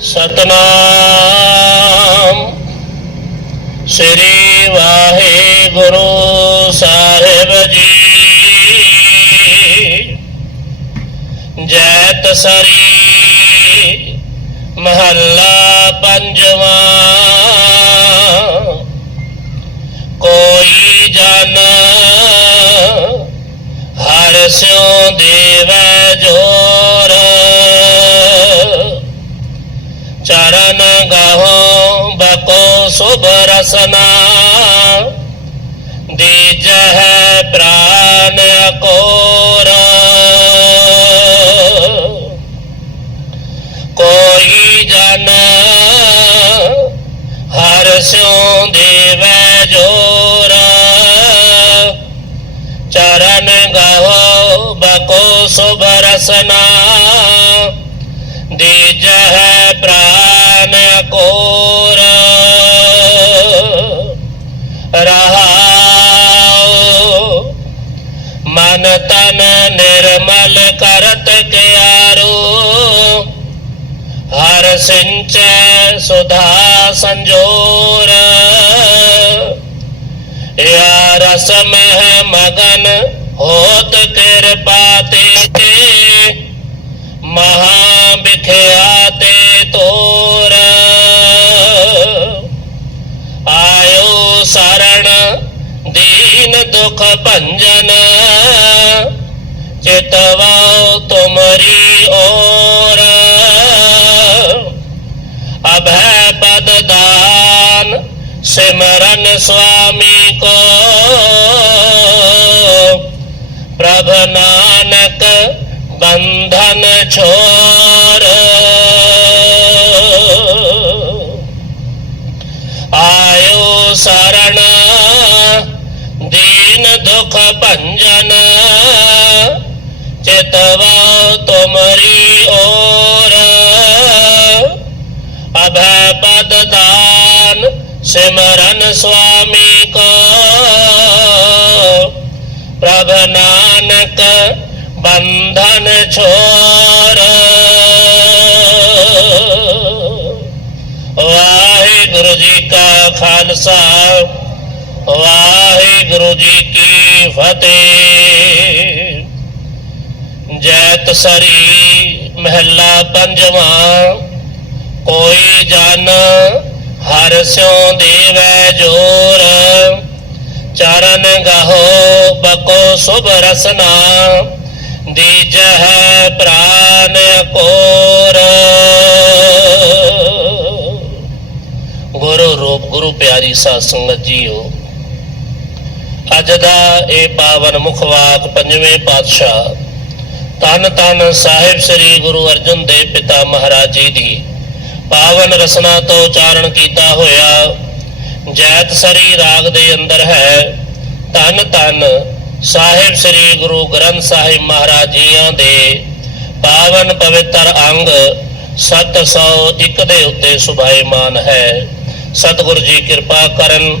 सतनाम। श्री वाहे गुरु साहिब जी। जैत सरी महल्ला कोई जन हर सोदेव जो चरण गहो बको शुभ रसना दीज है प्राण को कोई जन हर स्यो देव ज़ोर। चरण गहो बको शुभ रसना देज प्राण को रहा मन तन निर्मल करत के आरो। हर सिंच सुधा संजोर। या रस में मगन, होत कृपाते महा बिथया ते तोर। आयो शरण, दीन दुख भंजन। चेतवाओ तुमरी ओर। अभय पद दान, सिमरन स्वामी को। प्रभ नानक बंधन छोड़। सुख पंजन चेतवा तुमरी ओर। अभय पद दान सिमरन स्वामी को। प्रभ नानक बंधन छोर। वाहे गुरु जी का खालसा। ਵਾਹਿਗੁਰੂ ਜੀ ਕੀ ਫਤਿਹ। ਜੈਤ ਸਰੀ ਮਹੱਲਾ ਪੰਜਵਾਂ, ਕੋਈ ਜਨ ਹਰ ਸਿਉ ਦੇਵੈ ਜੋਰ। ਚਰਨ ਗਹੋ ਬਕੋ ਸੁਭ ਰਸਨਾ ਦੀਜਹਿ ਪ੍ਰਾਨ ਕੋਰ ਗੁਰੂ ਰੂਪ, ਗੁਰੂ ਪਿਆਰੀ ਸਾਧ ਸੰਗਤ ਜੀਓ ਅੱਜ ਦਾ ਇਹ ਪਾਵਨ ਮੁਖਵਾਕ ਪੰਜਵੇਂ ਪਾਤਸ਼ਾਹ, ਤਨ ਤਨ ਸਾਹਿਬ ਸ੍ਰੀ ਗੁਰੂ ਅਰਜਨ ਦੇਵ ਪਿਤਾ ਮਹਾਰਾਜ ਜੀ ਦੀ ਪਾਵਨ ਰਸਨਾ ਤੋਂ ਉਚਾਰਨ ਕੀਤਾ ਹੋਇਆ ਜੈਤ ਸਰੀ ਰਾਗ ਦੇ ਅੰਦਰ ਹੈ, ਤਨ ਤਨ ਸਾਹਿਬ ਸ੍ਰੀ ਗੁਰੂ ਗ੍ਰੰਥ ਸਾਹਿਬ ਮਹਾਰਾਜ ਜੀਆਂ ਦੇ ਪਾਵਨ ਪਵਿੱਤਰ ਅੰਗ 701 ਦੇ ਉੱਤੇ ਸੁਭਾਈਮਾਨ ਹੈ। ਸਤਿਗੁਰੂ ਜੀ ਕਿਰਪਾ ਕਰਨ